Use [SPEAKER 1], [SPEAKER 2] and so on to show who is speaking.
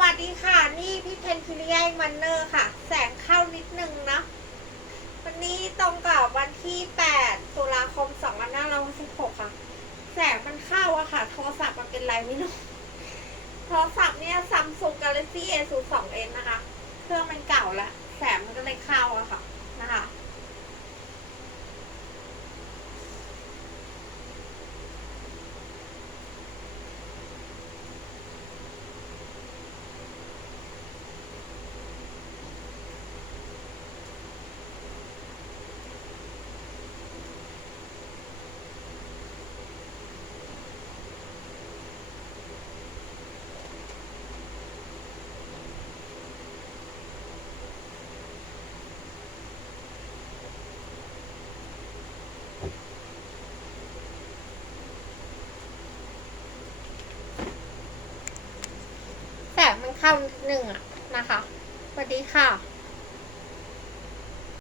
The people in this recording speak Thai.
[SPEAKER 1] วัสดีค่ะ นี่พี่เพนคิริยามันเนอร์ค่ะ แสงเข้านิดนึงนะ วันนี้ตรงกับวันที่ 8 ตุลาคม 2566 ค่ะ แสงมันเข้าอะค่ะ โทรศัพท์มันเป็นไรไม่รู้ โทรศัพท์เนี่ยซัมซุงกาแล็กซี่ A02n นะคะ เครื่องมันเก่าแล้ว แสงมันก็เลยเข้าอะค่ะ นะคะ ข้านิดนึงอะนะคะสวัสดีค่ะ